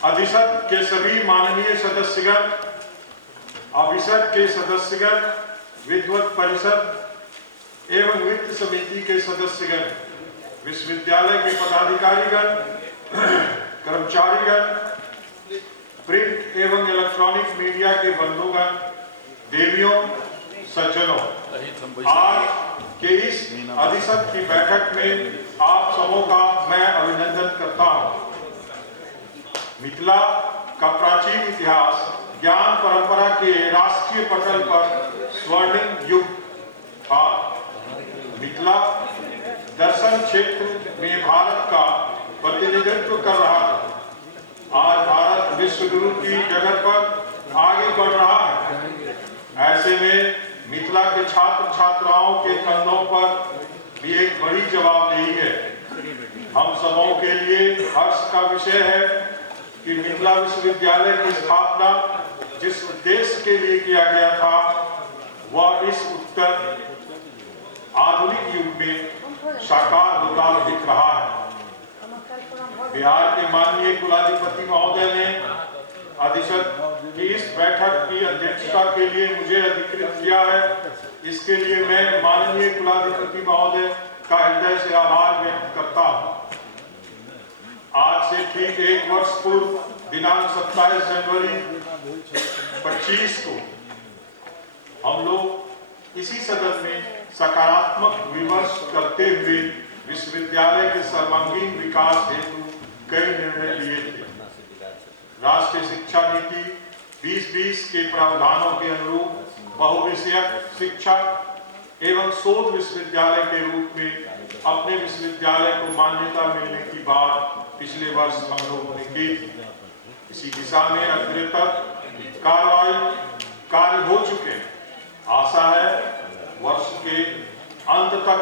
अधिसद के सभी माननीय सदस्यगण, अभिसद के सदस्यगण, विद्वत परिषद एवं वित्त समिति के सदस्यगण, विश्वविद्यालय के पदाधिकारीगण, कर्मचारीगण, प्रिंट एवं इलेक्ट्रॉनिक मीडिया के बंधुगण, देवियों, सज्जनों, आज के इस अधिसद की बैठक में आप सबों का मैं अभिनंदन करता हूं। मिथिला का प्राचीन इतिहास ज्ञान परंपरा के राष्ट्रीय पटल पर स्वर्णिम युग था। मिथिला दर्शन क्षेत्र में भारत का प्रतिनिधित्व कर रहा था। आज भारत विश्व गुरु की जगह पर आगे बढ़ रहा है। ऐसे में मिथिला के छात्र छात्राओं के कंधों पर भी एक बड़ी जवाबदेही है। हम सबों के लिए हर्ष का विषय है कि मिथिला विश्वविद्यालय की स्थापना जिस उद्देश्य के लिए किया गया था वह इस उत्तर आधुनिक युग में साकार होता दिख रहा है। बिहार के माननीय कुलाधिपति महोदय ने अधिसद की इस बैठक की अध्यक्षता के लिए मुझे अधिकृत किया है। इसके लिए मैं माननीय कुलाधिपति महोदय का हृदय से आभार व्यक्त करता हूं। आज से ठीक एक वर्ष पूर्व दिनांक 27 जनवरी 25 को हम लोग इसी सदन में सकारात्मक विमर्श करते हुए विश्वविद्यालय के सर्वांगीण विकास हेतु कई निर्णय लिए थे। राष्ट्रीय शिक्षा नीति 2020 के प्रावधानों के अनुरूप बहुविषयक शिक्षा एवं शोध विश्वविद्यालय के रूप में अपने विश्वविद्यालय को मान्यता मिलने की बात पिछले वर्ष हम लोगों ने की। इसी दिशा में अग्रतर कार्य हो चुके हैं। आशा है वर्ष के अंत तक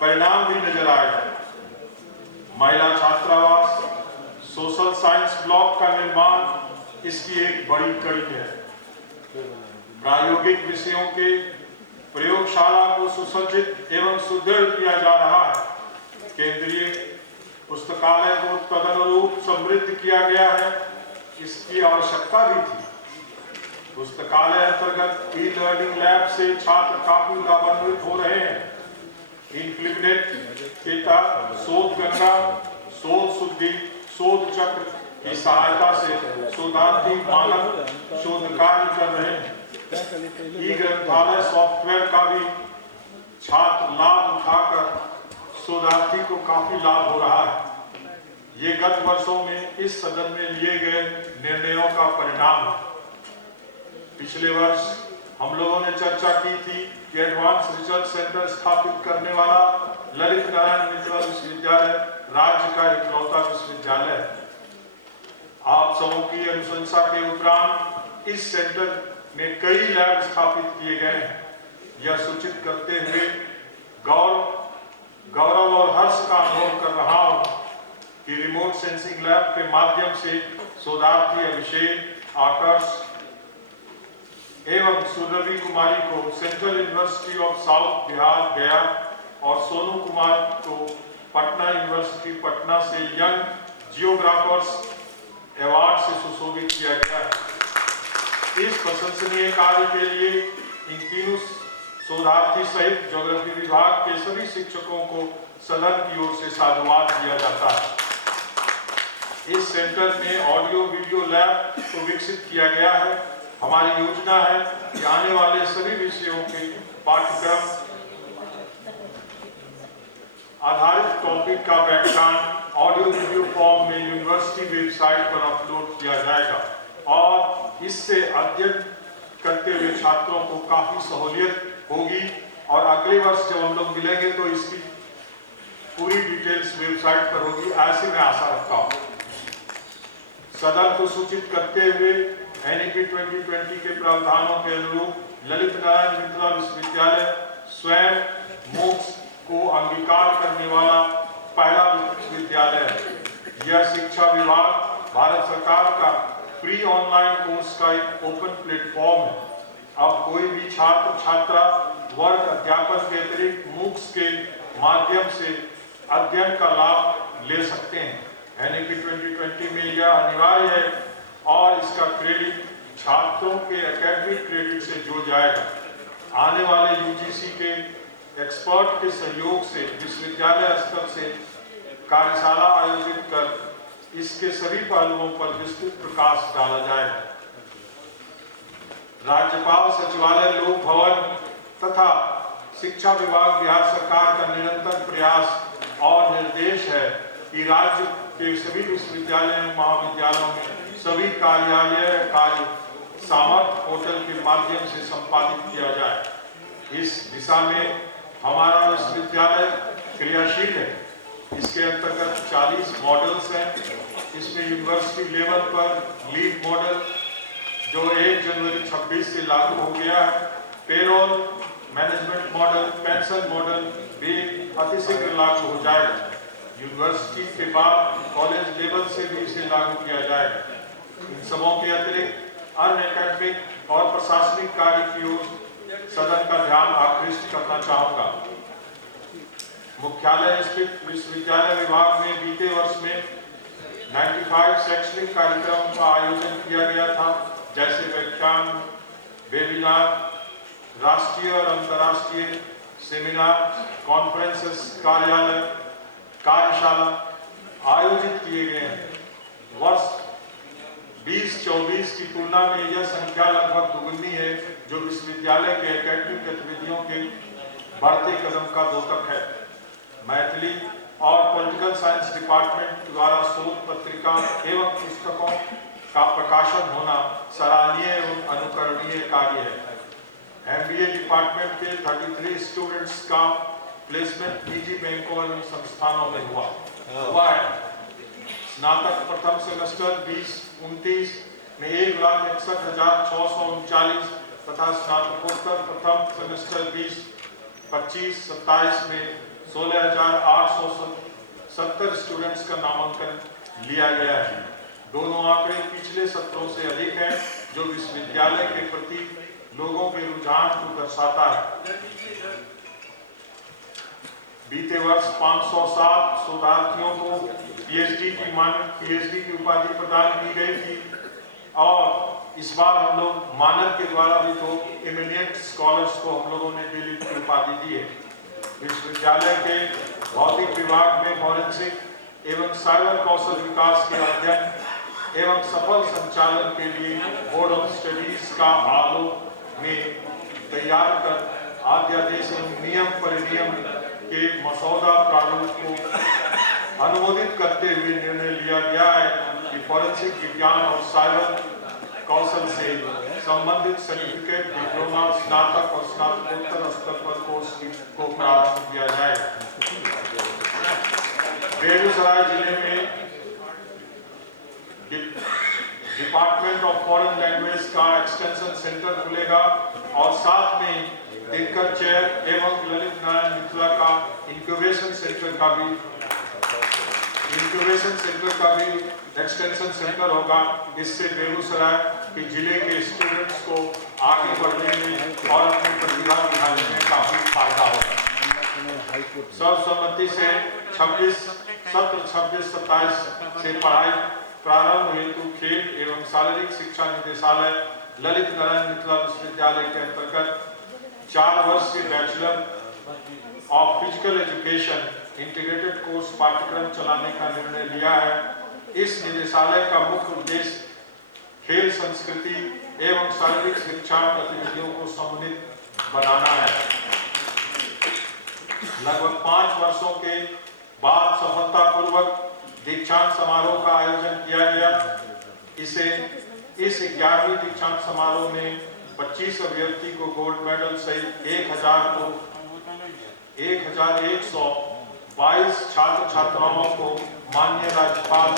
परिणाम भी नजर आएगा। महिला छात्रावास, सोशल साइंस ब्लॉक का निर्माण इसकी एक बड़ी कड़ी है। प्रायोगिक विषयों के प्रयोगशाला को सुसज्जित एवं सुदृढ़ किया जा रहा है। केंद्रीय पुस्तकालय को तदनुरूप समृद्ध किया गया है। इसकी आवश्यकता भी थी। पुस्तकालय अंतर्गत ई लर्निंग लैब से छात्र काफी लाभान्वित हो रहे हैं। इनक्लिनेट के तहत शोध गंगा, शोध शुद्धि, शोध चक्र की सहायता से शोधार्थी मानव शोध कार्य कर रहे हैं। ई ग्रंथालय सॉफ्टवेयर का भी छात्र लाभ उठाकर शोधार्थी को काफी लाभ हो रहा है। ये गत वर्षों में इस सदन में लिए गए निर्णयों का परिणाम है। पिछले वर्ष हम लोगों ने चर्चा की थी कि एडवांस रिसर्च सेंटर स्थापित करने वाला ललित नारायण मिथिला विश्वविद्यालय राज्य का इकलौता विश्वविद्यालय है। आप सबों की अनुशंसा के उपरांत इस सेंटर में कई लैब स्थापित किए गए हैं। यह सूचित करते हुए गौरव और हर्ष का अनुभव कर रहा हूं कि रिमोट सेंसिंग लैब के माध्यम से शोधार्थी अभिषेक, आकर्ष एवं सुरभि कुमारी को central university of south Bihar गया और सोनू कुमार को पटना यूनिवर्सिटी पटना से यंग जियोग्राफर्स अवार्ड से सुशोभित किया गया है। इस प्रशंसनीय कार्य के लिए इन तीनों शोधार्थी सहित ज्योग्राफी विभाग के सभी शिक्षकों को सदन की ओर से साधुवाद दिया जाता है। इस सेंटर में ऑडियो वीडियो लैब को विकसित किया गया है। हमारी योजना है कि आने वाले सभी विषयों के पाठ्यक्रम आधारित टॉपिक का व्याख्यान ऑडियो वीडियो फॉर्म में यूनिवर्सिटी वेबसाइट पर अपलोड किया जाएगा और इससे अध्ययन करते हुए छात्रों को काफी सहूलियत होगी और अगले वर्ष जब हम लोग मिलेंगे तो इसकी पूरी डिटेल्स वेबसाइट पर होगी, ऐसी मैं आशा रखता हूँ। सदन को सूचित करते हुए एनईपी 2020 के प्रावधानों के अनुरूप ललित नारायण मिथिला विश्वविद्यालय स्वयं मोक्ष को अंगीकार करने वाला पहला विश्वविद्यालय है। यह शिक्षा विभाग भारत सरकार का फ्री ऑनलाइन कोर्स का एक ओपन प्लेटफॉर्म है। अब कोई भी छात्र छात्रा वर्ग अध्यापन के अतिरिक्त मूक्स के माध्यम से अध्ययन का लाभ ले सकते हैं। NEP 2020 में यह अनिवार्य है और इसका क्रेडिट छात्रों के एकेडमिक क्रेडिट से जुड़ जाएगा। आने वाले UGC के एक्सपर्ट के सहयोग से विश्वविद्यालय स्तर से कार्यशाला आयोजित कर इसके सभी पहलुओं पर विस्तृत प्रकाश डाला जाएगा। राज्यपाल सचिवालय, लोक भवन तथा शिक्षा विभाग बिहार सरकार का निरंतर प्रयास और निर्देश है कि राज्य के सभी विश्वविद्यालयों महाविद्यालयों में सभी कार्यालय कार्य सामर्थ्य पोर्टल के माध्यम से संपादित किया जाए। इस दिशा में हमारा विश्वविद्यालय क्रियाशील है। इसके अंतर्गत 40 मॉडल्स हैं। इसमें यूनिवर्सिटी लेवल पर लीड मॉडल जो 1 जनवरी 26 से लागू हो गया है, payroll management model, pension model भी अतिशीघ्र लागू हो जाएगा। यूनिवर्सिटी के बाद कॉलेज लेवल से भी इसे लागू किया जाएगा। इन सबों के अतिरिक्त अन्य एकेडमिक और प्रशासनिक कार्य की ओर सदन का ध्यान आकृष्ट करना चाहूंगा। मुख्यालय स्थित विश्वविद्यालय विभाग में बीते वर्ष में 95 शैक्षणिक कार्यक्रमों का आयोजन किया गया था, जैसे व्याख्यान, वेबिनार, राष्ट्रीय और अंतर्राष्ट्रीय सेमिनार, कॉन्फ्रेंसेस, कार्यालय, कार्यशाला आयोजित किए गए हैं। वर्ष 2024 की तुलना में यह संख्या लगभग दुगुनी है, जो विश्वविद्यालय के एकेडमिक गतिविधियों के बढ़ते कदम का द्योतक है। मैथिली और पॉलिटिकल साइंस डिपार्टमेंट द्वारा शोध पत्रिका एवं पुस्तकों का प्रकाशन होना सराहनीय एवं अनुकरणीय कार्य है। MBA डिपार्टमेंट के 33 स्टूडेंट्स का प्लेसमेंट निजी बैंकों एवं संस्थानों में हुआ है। स्नातक प्रथम सेमेस्टर 20-29 में 1,61,639 तथा स्नातकोत्तर प्रथम सेमेस्टर 20-25-27 में 16,870 स्टूडेंट्स का नामांकन लिया गया है। दोनों आंकड़े पिछले सत्रों से अधिक हैं, जो विश्वविद्यालय के प्रति लोगों के रुझान को दर्शाता है। बीते वर्ष 507 शोधार्थियों को PhD की उपाधि प्रदान की गई थी और इस बार हम लोग मानद के द्वारा भी 2 इमिनेंट स्कॉलर्स को हम लोगों ने डीलिट की उपाधि दी है। विश्वविद्यालय के भौतिक विभाग में फॉरेंसिक एवं साइबर कौशल विकास के अध्ययन एवं सफल संचालन के लिए बोर्ड ऑफ स्टडीज का आलोक में तैयार कर अध्यादेश एवं नियम परिनियम के मसौदा प्रारूप को अनुमोदित करते हुए निर्णय लिया गया है कि फॉरेंसिक विज्ञान और साइबर कौशल से संबंधित सर्टिफिकेट, डिप्लोमा, स्नातक और स्नातकोत्तर स्तर पर कोर्स को प्रारंभ किया जाए। बेगूसराय जिले में डिपार्टमेंट ऑफ फॉरेन लैंग्वेज का एक्सटेंशन सेंटर खुलेगा और साथ में दिनकर चेयर एवं ललित नारायण मिथिला का इंक्यूबेशन सेंटर का भी एक्सटेंशन सेंटर होगा। इससे बेगूसराय के जिले के स्टूडेंट्स को आगे बढ़ने में और अपनी प्रतिभा दिखाने में काफी फायदा होगा। सर्वसम्मति से 26-27 से पढ़ाई प्रारंभ हेतु खेल एवं शारीरिक शिक्षा निदेशालय ललित नारायण मिथिला विश्वविद्यालय के अंतर्गत 4 वर्ष के bachelor of physical education integrated course पाठ्यक्रम चलाने का निर्णय लिया है। इस निदेशालय का मुख्य उद्देश्य खेल संस्कृति एवं शारीरिक शिक्षा गतिविधियों को समुन्नत बनाना है। लगभग 5 वर्षों के बाद सफलतापूर्वक दीक्षांत समारोह का आयोजन किया गया। इस 11वीं दीक्षांत समारोह में 25 अभ्यर्थी को गोल्ड मेडल सहित 1122 छात्र छात्राओं को माननीय राज्यपाल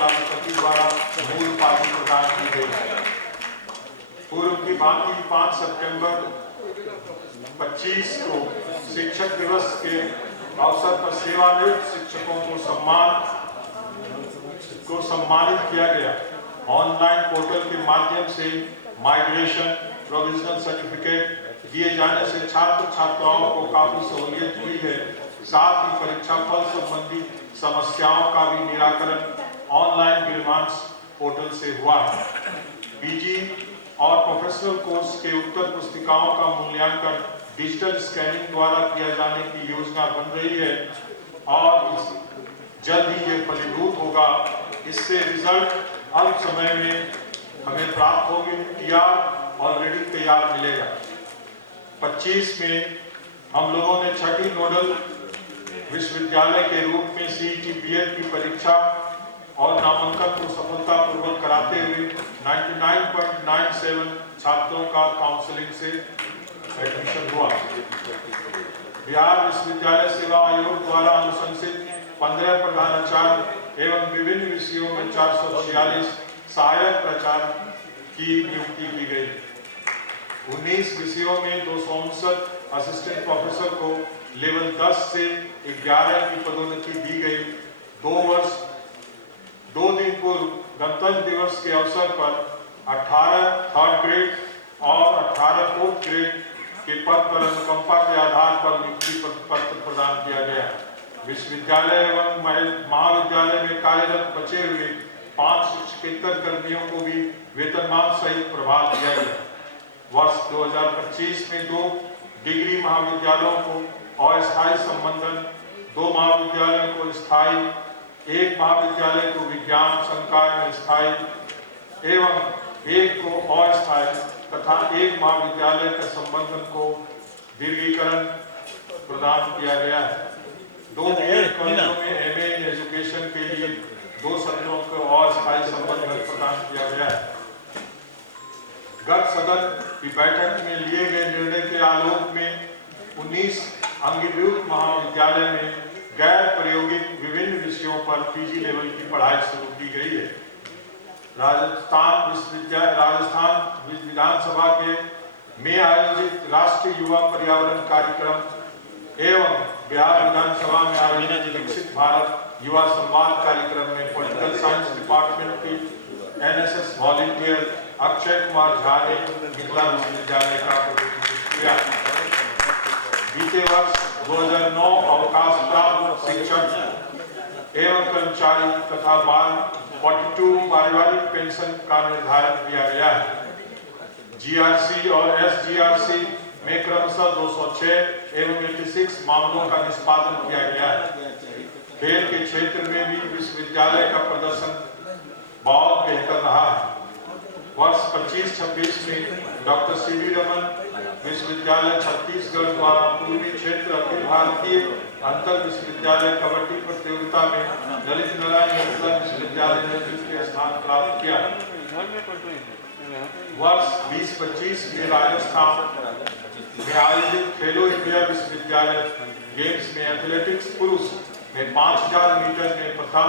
राष्ट्रपति द्वारा मूल उपाधि प्रदान की गई। पूर्व की भांति 5 सितंबर 25 को शिक्षक दिवस के अवसर पर सेवानिवृत्त शिक्षकों को सम्मानित किया गया। ऑनलाइन पोर्टल के माध्यम से माइग्रेशन प्रोविजनल सर्टिफिकेट दिए जाने से छात्र छात्राओं को काफी सहूलियत हुई है। साथ ही परीक्षा फल संबंधी समस्याओं का भी निराकरण ऑनलाइन ग्रीवांस पोर्टल से हुआ है। पीजी और प्रोफेशनल कोर्स के उत्तर पुस्तिकाओं का मूल्यांकन डिजिटल स्कैनिंग द्वारा किया जाने की योजना बन रही है और जल्द ही ये फलीभूत होगा। इससे रिजल्ट अल्प समय में हमें प्राप्त होगी, ऑलरेडी तैयार मिलेगा। 25 में हम लोगों ने छठी नोडल विश्वविद्यालय के रूप में सीईटी बीएड की परीक्षा और नामांकन को सफलतापूर्वक कराते हुए 99.97 छात्रों का काउंसलिंग से एडमिशन हुआ। बिहार विश्वविद्यालय सेवा आयोग द्वारा अनुशंसित 15 प्रधानाचार्य एवं विभिन्न विषयों में 446 सहायक प्राचार्य की नियुक्ति की गई। 19 विषयों में 259 असिस्टेंट प्रोफेसर को लेवल 10 से 11 की पदोन्नति दी गई। 2 दिन पूर्व गणतंत्र दिवस के अवसर पर 18 थर्ड ग्रेड और 18 फोर्थ ग्रेड के पद पर अनुकंपा के आधार पर नियुक्ति पत्र प्रदान किया गया। विश्वविद्यालय एवं महाविद्यालय में कार्यरत बचे हुए 5 शिक्षकेतर कर्मियों को भी वेतनमान सहित प्रभार दिया गया। वर्ष 2025 में 2 डिग्री महाविद्यालयों को अस्थायी संबंधन, 2 महाविद्यालयों को स्थायी, 1 महाविद्यालय को विज्ञान संकाय में स्थायी एवं 1 को अस्थायी तथा 1 महाविद्यालय के संबंधन को दीर्घीकरण प्रदान किया गया है। 2 कॉलेजों में एमए इन एजुकेशन के लिए 2 सत्रों को अस्थायी संबंधन प्रदान किया गया है। गत सदन की बैठक में लिए गए निर्णय के आलोक में 19 अंगीभूत महाविद्यालय में गैर प्रायोगिक विभिन्न विषयों पर पीजी लेवल की पढ़ाई शुरू की गई है। राजस्थान विधानसभा के में आयोजित राष्ट्रीय युवा पर्यावरण कार्यक्रम एवं बिहार विधानसभा में आयोजित विकसित भारत युवा संवाद कार्यक्रम में पॉलिटिकल साइंस डिपार्टमेंट की एनएसएस वॉलंटियर अक्षय कुमार झा ने मिथिला विश्वविद्यालय का प्रतिनिधित्व किया। बीते वर्ष 2009 अवकाश प्राप्त शिक्षक एवं कर्मचारी तथा 42 पारिवारिक पेंशन का निर्धारण किया गया है। जीआरसी और एसजीआरसी में क्रमशः 206 एवं 86 मामलों का निष्पादन किया गया है। खेल के क्षेत्र में भी विश्वविद्यालय का प्रदर्शन बहुत बेहतर रहा है। वर्ष 25-26 में डॉक्टर सीवी रमन विश्वविद्यालय छत्तीसगढ़ द्वारा पूर्वी क्षेत्र अखिल भारतीय अंतर विश्वविद्यालय कबड्डी प्रतियोगिता में ललित नारायण मिथिला विश्वविद्यालय ने द्वितीय स्थान प्राप्त किया। वर्ष 20-25 में राजस्थान में आयोजित खेलो इंडिया विश्वविद्यालय गेम्स में एथलेटिक्स पुरुष में 5000 मीटर में प्रथम,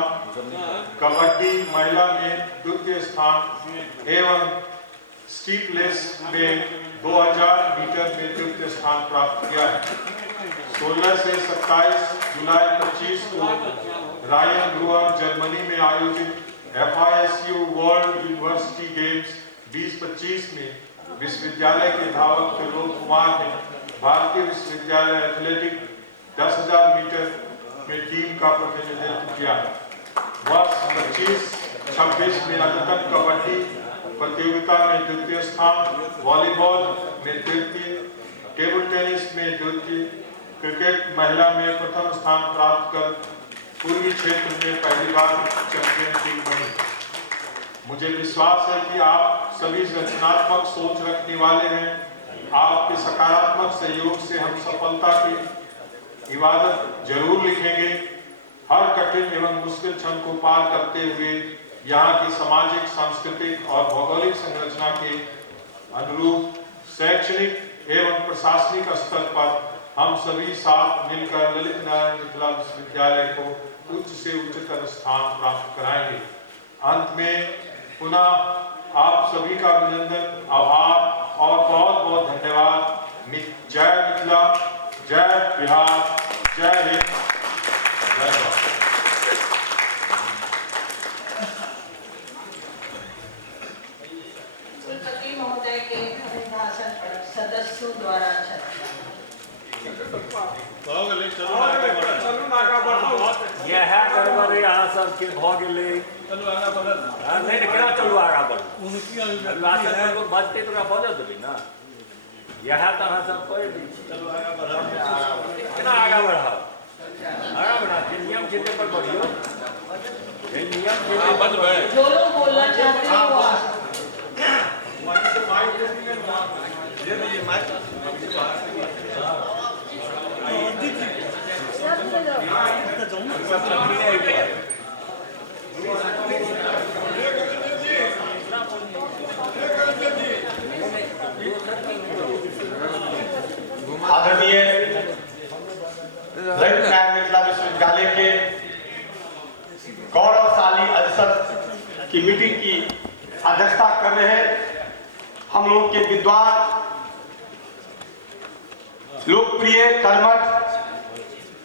कबड्डी महिला में द्वितीय स्थान एवं स्टीपलेस में 2000 मीटर में तृतीय स्थान प्राप्त किया है। 16 से 27 जुलाई 25 को रायन ग्रुअर जर्मनी में आयोजित FISU वर्ल्ड यूनिवर्सिटी गेम्स 2025 में विश्वविद्यालय के धावक त्रिलोक कुमार ने भारतीय विश्वविद्यालय एथलेटिक 10,000 मीटर में टीम का प्रतिनिधित्व किया। वर्ष 25-26 में अद्यतन कबड्डी प्रतियोगिता में द्वितीय स्थान, वॉलीबॉल में तृतीय, टेबल टेनिस में द्वितीय, क्रिकेट महिला में प्रथम स्थान प्राप्त कर पूर्वी क्षेत्र में पहली बार चैंपियन टीम बनी। मुझे विश्वास है कि आप सभी रचनात्मक सोच रखने वाले हैं। आपके सकारात्मक सहयोग से हम सफलता की इबादत जरूर लिखेंगे। हर कठिन एवं मुश्किल क्षण को पार करते हुए यहाँ की सामाजिक, सांस्कृतिक और भौगोलिक संरचना के अनुरूप शैक्षणिक एवं प्रशासनिक स्तर पर हम सभी साथ मिलकर ललित नारायण मिथिला विश्वविद्यालय को उच्च से उच्चतर स्थान प्राप्त कराएंगे। अंत में पुनः आप सभी का अभिनंदन, आभार और बहुत बहुत धन्यवाद। जय मिथिला, जय बिहार, जय हिंद, जय भारत। कुलपति महोदय के अभिभाषण पर सदस्यों द्वारा चर्चा। यह गड़बड़ यहाँ सबके भ गेलै नहीं केना चलू आगा बढ़ू बजते तो बजऽ देबै ने यह तो अहाँ सब कहि दै छी केना आगा बढ़ाओ आगा बढ़ा नियम खेते पर बढ़ियो नियम बजबै जो लोग बोलना चाहते हैं वो आदरणीय मिथिला विश्वविद्यालय के गौरवशाली अधिसर की मीटिंग की अध्यक्षता कर रहे हैं हम लोग के विद्वान लोकप्रिय कर्मठ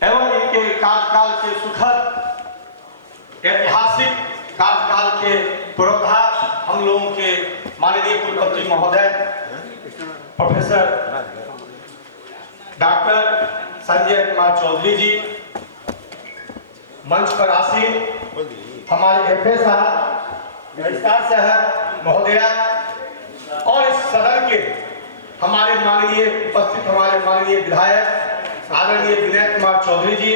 एवं इनके कार्यकाल के सुखद ऐतिहासिक कार्यकाल के पुरोधा हम लोगों के माननीय कुलपति महोदय प्रोफेसर डॉक्टर संजय कुमार चौधरी जी, मंच पर आसीन हमारे एफए साहब, रजिस्ट्रार साहब महोदया और इस सदन के हमारे माननीय उपस्थित हमारे माननीय विधायक आदरणीय विनय कुमार चौधरी जी,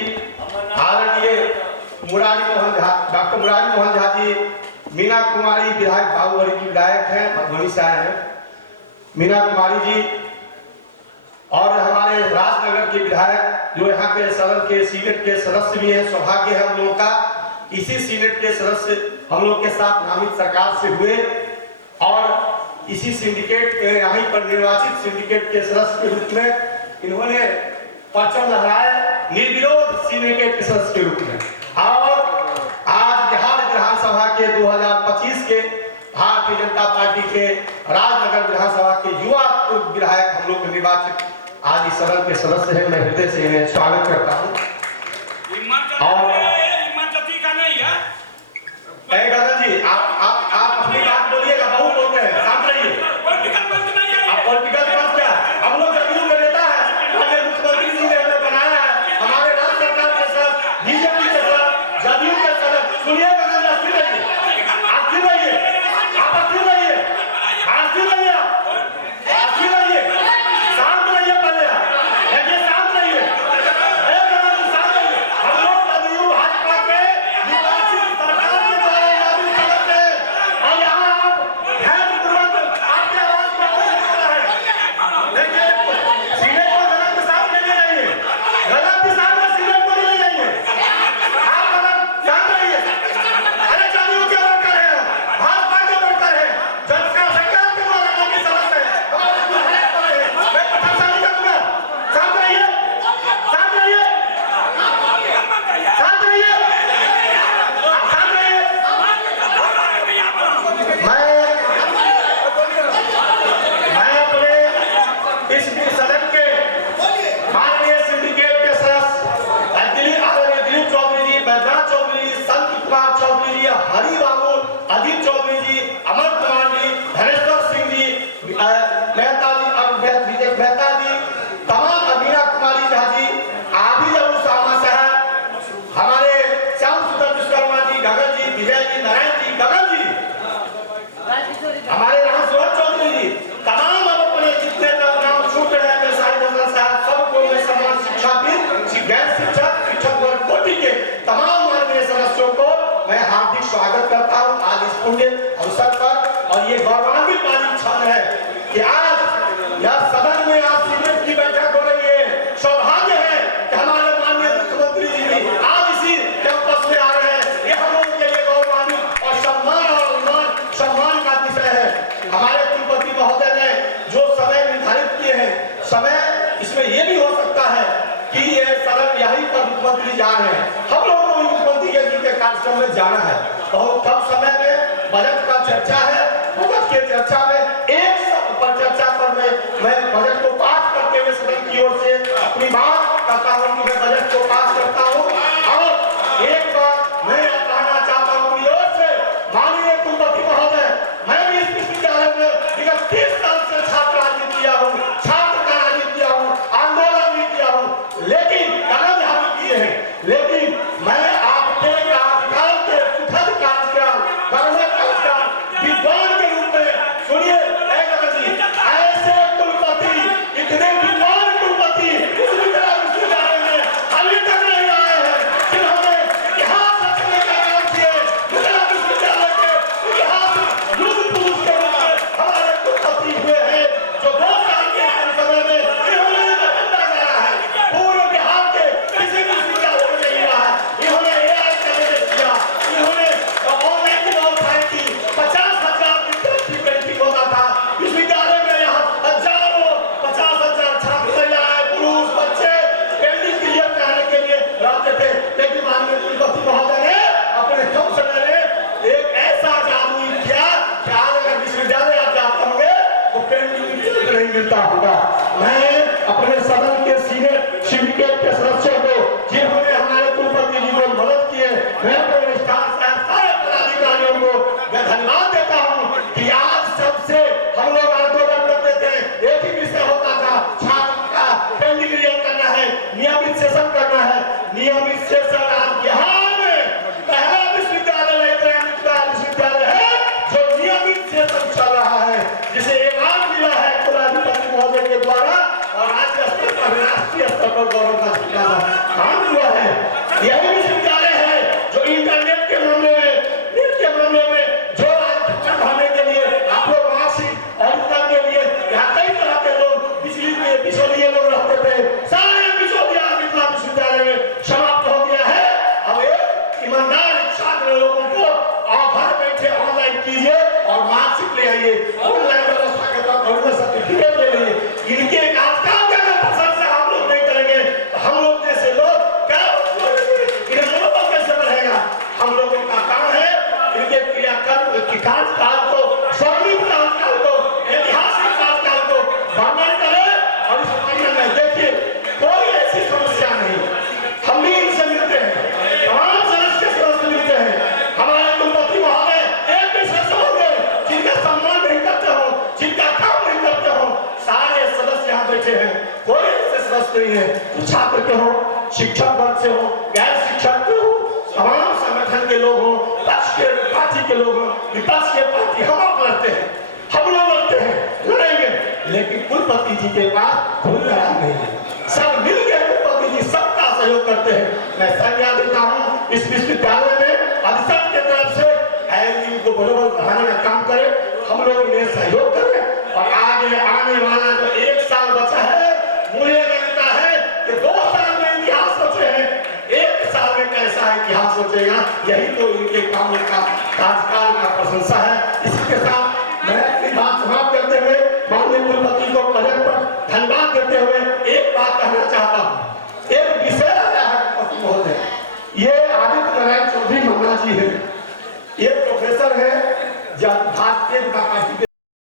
आदरणीय मुरारी मोहन झा, डॉक्टर मुरारी मोहन झा जी, मीना कुमारी विधायक बाबूगढ़ी की विधायक हैं, मधुबनी से आए हैं, मीना कुमारी जी और हमारे राजनगर के विधायक जो यहाँ के सदन के सीनेट के सदस्य भी हैं। सौभाग्य है हम लोगों का इसी सीनेट के सदस्य हम लोग के साथ नामित सरकार से हुए और इसी सिंडिकेट यहीं पर निर्वाचित सिंडिकेट के सदस्य के रूप में इन्होंने परचम लहराया निर्विरोध सिंडिकेट के सदस्य के रूप में। और आज बिहार विधानसभा के 2025 के भारतीय जनता पार्टी के राजनगर विधानसभा के युवा पूर्व विधायक हम लोग निर्वाचित आज इस सदन के सदस्य हैं। मैं हृदय से इन्हें स्वागत करता हूँ। और दादा जी आप अपनी बात बोलिएगा, बहुत बोलते हैं, शांत रहिए। आप पॉलिटिकल बात क्या हम लोग जदयू में लेता है, हमारे मुख्यमंत्री जी ने हमें बनाया है, हमारे राज्य सरकार के साथ बीजेपी के साथ जदयू के साथ सुनिएगा स्वागत करता हूं आज इस पुण्य अवसर पर। और ये गौरवान्वित वाली क्षण है कि आज यह सदन में आज सीनेट की बैठक हो रही है। सौभाग्य है कि हमारे माननीय मुख्यमंत्री जी भी आज इसी कैंपस में आ रहे हैं। ये हम लोगों के लिए गौरवान्वित और सम्मान का विषय है। हमारे कुलपति महोदय ने जो समय निर्धारित किए हैं, समय इसमें ये भी हो सकता है कि ये सदन यहीं पर मुख्यमंत्री जा रहे हैं, हम लोगों को मुख्यमंत्री जी के कार्यक्रम में जाना है। बहुत कम समय में बजट का चर्चा है, बजट के चर्चा में एक पर चर्चा पर मैं बजट को पास करते हुए सदन की ओर से अपनी बात करता हूं कि मैं बजट को पास करता हूं। और एक बात मैं कहना चाहता हूं अपनी ओर से माननीय कुलपति महोदय, मैं भी इस विश्वविद्यालय में विगत 30 साल से छात्र राजनीति किया हूँ, छात्र का राजनीति किया हूँ, आंदोलन भी किया हूँ। मिलता होगा। मैं अपने सदन के सीनियर सिंडिकेट के सदस्यों को, जिन्होंने हमारे कुलपति जी को मदद किए, मैं अपने रजिस्ट्रार साहब सारे पदाधिकारियों को मैं धन्यवाद देता हूँ कि आज सबसे हम लोग आंदोलन करते थे, एक ही विषय होता था, छात्र का पेंडिंग क्लियर करना है, नियमित सेशन करना है। नियमित सेशन आज बिहार में पहला विश्वविद्यालय है जो नियमित सेशन चल रहा है, जिसे इनाम मिला है कुलाधिपति महोदय के द्वारा और राज्य स्तर पर राष्ट्रीय स्तर पर गौरव का काम हुआ है। यही विश्वविद्यालय है जो इंटरनेट के मामले में, नेट के मामले में जो बढ़ाने के लिए आप लोग मार्कशीट ऑडिटर के लिए यहाँ कई तरह के लोग बिचौलिए लोग रहते थे, सारे बिचौलिया मिथिला विश्वविद्यालय में समाप्त हो गया है। अब एक ईमानदार छात्र लोगों को घर बैठे ऑनलाइन कीजिए और मार्कशीट ले आइए, ऑनलाइन व्यवस्था के तहत ओरिजिनल सर्टिफिकेट ले लीजिए। इनके आजकल का प्रशंसा हम लोग नहीं करेंगे तो हम लोग जैसे लोग क्या मनोबल कैसे बढ़ेगा? हम लोगों का काम है इनके क्रियाकर्म की कार्यकाल को, स्वर्णिम कार्यकाल को, ऐतिहासिक कार्यकाल को वर्णन करें और इस वर्णन में देखिए कोई ऐसी समस्या नहीं। हम भी इनसे मिलते हैं, तमाम सदस्य से मिलते हैं। हमारे कुलपति महोदय एक भी सदस्य होंगे जिनका सम्मान नहीं करते हो, जिनका काम नहीं करते हो, सारे सदस्य यहाँ बैठे हैं, कोई ऐसे सदस्य नहीं है। तो छात्र के हो, शिक्षक वर्ग से हो, गैर शिक्षक के हो, तमाम संगठन के लोग हो, पक्ष के पार्टी के लोग हो, विपक्ष के पार्टी, हम लोग लड़ते हैं, हम लोग लड़ते हैं, लड़ेंगे, लेकिन कुलपति जी के पास कोई लड़ाई नहीं है। सब मिलकर कुलपति जी सबका सहयोग करते हैं। मैं संज्ञा देता हूँ इस विश्वविद्यालय में अधिसंघ के तरफ से इनको बराबर बढ़ाने का काम करें, हम लोग इन्हें सहयोग करें और आगे आने वाला जो एक साल बचा है, मुझे लगता है कि 2 साल में इतिहास सोचे हैं, 1 साल में कैसा इतिहास सोचेगा, यही तो इनके काम का कार्यकाल का प्रशंसा है। इसी के साथ मैं अपनी बात समाप्त करते हुए माननीय कुलपति को प्रोजेक्ट पर धन्यवाद देते हुए एक बात कहना चाहता हूँ। एक विषय आया है कुलपति महोदय, ये आदित्य नारायण चौधरी मन्ना जी है, ये प्रोफेसर है भारतीय जनता पार्टी